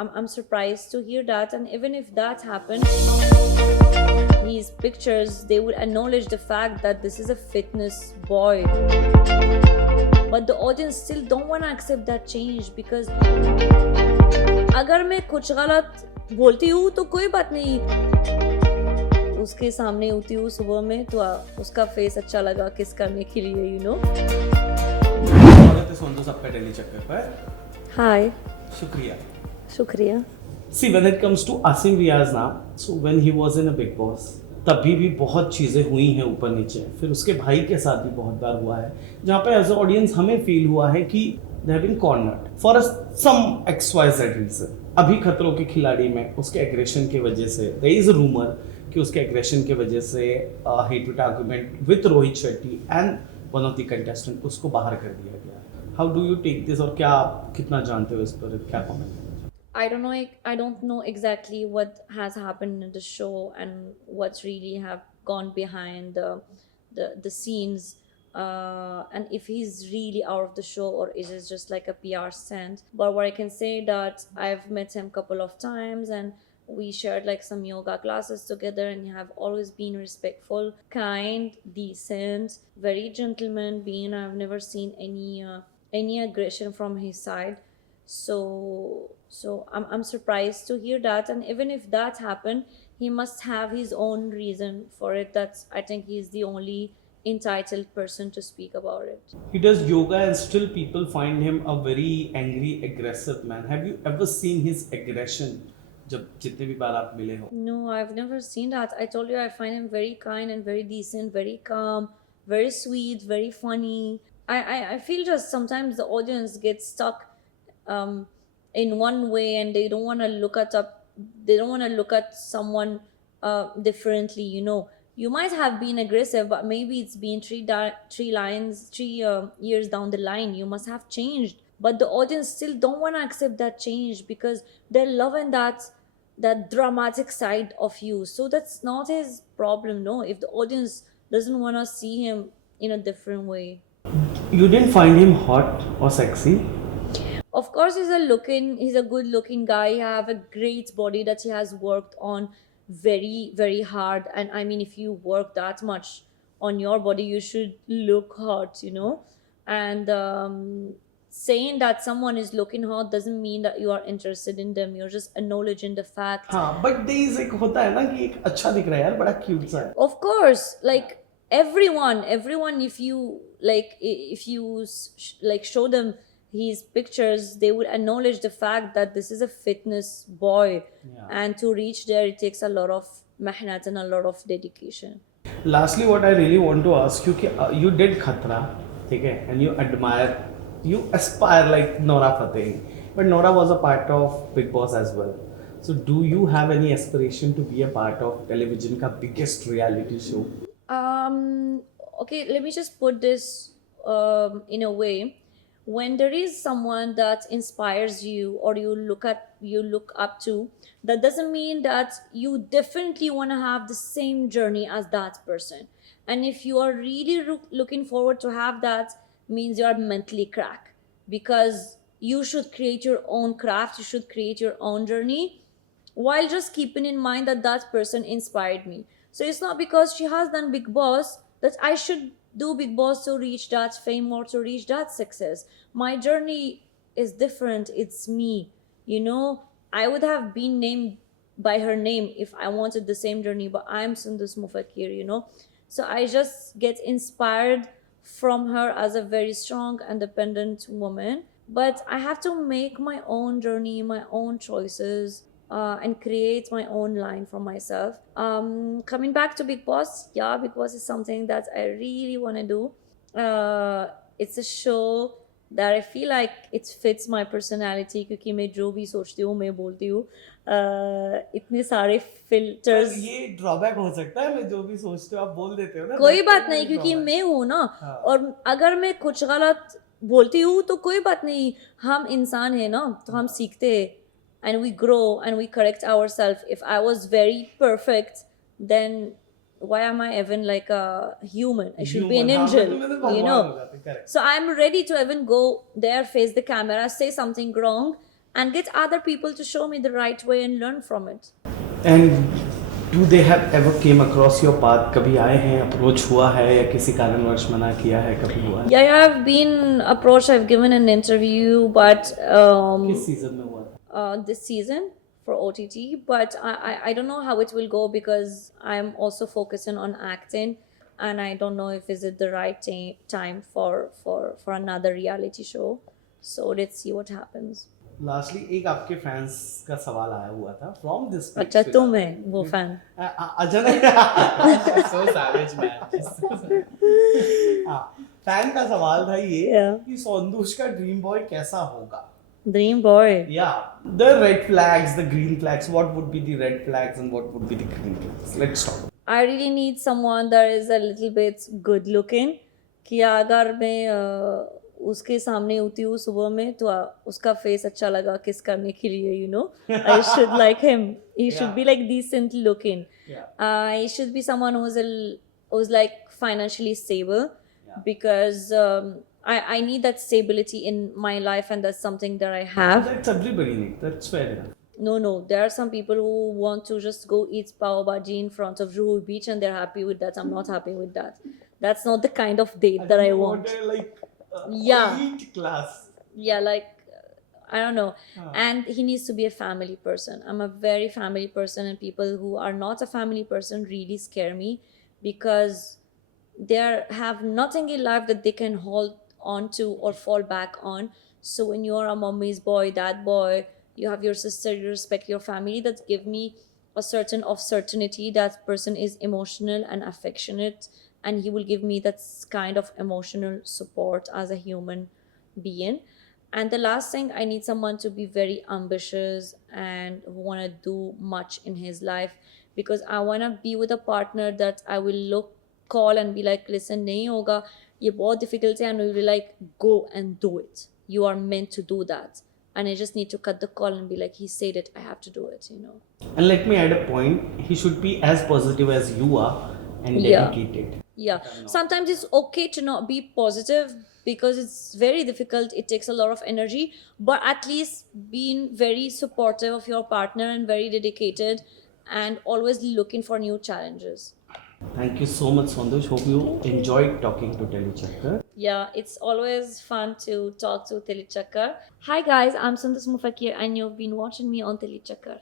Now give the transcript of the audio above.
I'm surprised to hear that. And even if that happened, these pictures, they would acknowledge the fact that this is a fitness boy. But the audience still don't want to accept that change, because अगर मैं कुछ गलत बोलती हूँ तो कोई बात नहीं, उसके सामने होती हूँ सुबह में तो उसका फेस अच्छा लगा किस करने के लिए, you know. स्वागत है सोनू सबका डेली चक्कर पर. Hi. शुक्रिया. See, when it comes to Asim Riaz now, so when he was in a Big Boss, तभी भी बहुत चीज़ें हुई हैं ऊपर नीचे. फिर उसके भाई के साथ भी बहुत बार हुआ है जहाँ पे एज ऑडियंस हमें फील हुआ है कि they have been cornered for some XYZ reason. अभी खतरों के खिलाड़ी में उसके एग्रेशन की वजह से there is a rumor कि उसके एग्रेशन की वजह से hate argument with Rohit Shetty and one of the contestant उसको बाहर कर दिया गया. How do you take this, और क्या आप कितना जानते हो इस पर, क्या comment? I don't know exactly what has happened in the show and what's really have gone behind the scenes, and if he's really out of the show or is it just like a PR stunt. But what I can say that I've met him a couple of times and we shared like some yoga classes together, and have always been respectful, kind, decent, very gentleman being. I've never seen any aggression from his side. So I'm surprised to hear that. And even if that happened, he must have his own reason for it. That's, I think he's the only entitled person to speak about it. He does yoga and still people find him a very angry, aggressive man. Have you ever seen his aggression जब जितने भी बार आप मिले हो? No, I've never seen that. I told you I find him very kind and very decent, very calm, very sweet, very funny. I feel just sometimes the audience gets stuck in one way, and they don't want to look at someone differently, you know. You might have been aggressive, but maybe it's been 3 years down the line. You must have changed, but the audience still don't want to accept that change because they're loving that dramatic side of you. So that's not his problem, no. If the audience doesn't want to see him in a different way. You didn't find him hot or sexy? Of course, he's a good looking guy. He have a great body that he has worked on very, very hard. And I mean, if you work that much on your body, you should look hot, you know. And saying that someone is looking hot doesn't mean that you are interested in them. You're just acknowledging the fact. हाँ, but there is एक होता है ना कि एक अच्छा दिख रहा है यार, बड़ा cute सा है. Of course, like everyone, if you show them his pictures, they would acknowledge the fact that this is a fitness boy. Yeah. And to reach there, it takes a lot of mehnat and a lot of dedication. Lastly, what I really want to ask you कि you did Khatra, ठीक है, and you aspire like Nora Fateh, but Nora was a part of Big Boss as well. So do you have any aspiration to be a part of television का biggest reality show? Okay, let me just put this in a way. When there is someone that inspires you or you look up to, that doesn't mean that you definitely want to have the same journey as that person. And if you are really looking forward to have that, means you are mentally cracked, because you should create your own craft, you should create your own journey, while just keeping in mind that that person inspired me. So it's not because she has done Big Boss that I should do Big Boss to reach that fame or to reach that success. My journey is different. It's me. You know, I would have been named by her name if I wanted the same journey, but I'm Sundus Mufakir, you know. So I just get inspired from her as a very strong, independent woman. But I have to make my own journey, my own choices, and create my own line for myself. Coming back to Big Boss, yeah, Big Boss is something that I really want to do. It's a show that I feel like it fits my personality, क्योंकि मैं जो भी सोचती हूँ मैं बोलती हूँ. इतने सारे filters. ये ड्रॉबैक हो सकता है, मैं जो भी सोचते हो आप बोल देते हो ना. कोई बात नहीं, क्योंकि मैं हूँ ना. और अगर मैं कुछ गलत बोलती हूँ तो कोई बात नहीं, हम इंसान हैं ना, तो हम सीखते हैं. And we grow and we correct ourselves. If I was very perfect, then why am I even like a human? I should be an angel, you know. So I'm ready to even go there, face the camera, say something wrong, and get other people to show me the right way and learn from it. And do they have ever came across your path? कभी आए हैं, approach हुआ है या किसी कारणवश मना किया है, कभी हुआ है? Yeah, I've been approached, I've given an interview, but किस सीजन में हुआ था? this season for OTT, but I don't know how it will go because I'm also focusing on acting, and I don't know if is it the right time for another reality show. So let's see what happens. Lastly एक आपके fans का सवाल आया हुआ था from this अच्छा, तुम है वो फैन? अच्छा नहीं So savage, man. फैन का सवाल था ये Yeah. कि सौंदुष का ड्रीम बॉय कैसा होगा? Dream boy. Yeah, the red flags, the green flags. What would be the red flags and what would be the green flags? Let's talk. I really need someone that is a little bit good looking. कि अगर मैं उसके सामने होती हूँ सुबह में तो उसका फेस अच्छा लगा किस करने के लिए, you know. I should like him. He should be like decent looking. Yeah. He should be someone who's like financially stable, because I need that stability in my life, and that's something that I have. That's everybody need. That's fair enough. No, there are some people who want to just go eat pav bhaji in front of Juhu Beach and they're happy with that. I'm not happy with that. That's not the kind of date that I want. Like Yeah. elite class. Yeah, like I don't know. And he needs to be a family person. I'm a very family person, and people who are not a family person really scare me because they have nothing in life that they can hold on to or fall back on. So when you're a mommy's boy, that boy, you have your sister, you respect your family, that give me a certain of certainty that person is emotional and affectionate, and he will give me that kind of emotional support as a human being. And the last thing, I need someone to be very ambitious and who want to do much in his life, because I want to be with a partner that I will call and be like, listen, nahi hoga, ye bahut difficult hai, and we will be like, go and do it. You are meant to do that. And I just need to cut the call and be like, he said it, I have to do it, you know. And let me add a point. He should be as positive as you are and Yeah. dedicated. Yeah, sometimes it's okay to not be positive because it's very difficult, it takes a lot of energy, but at least being very supportive of your partner and very dedicated and always looking for new challenges. Thank you so much, Sondush. Hope you enjoyed talking to Telechakkar. Yeah, it's always fun to talk to Telichakkar. Hi guys, I'm Sundus Mufakir and you've been watching me on Telichakkar.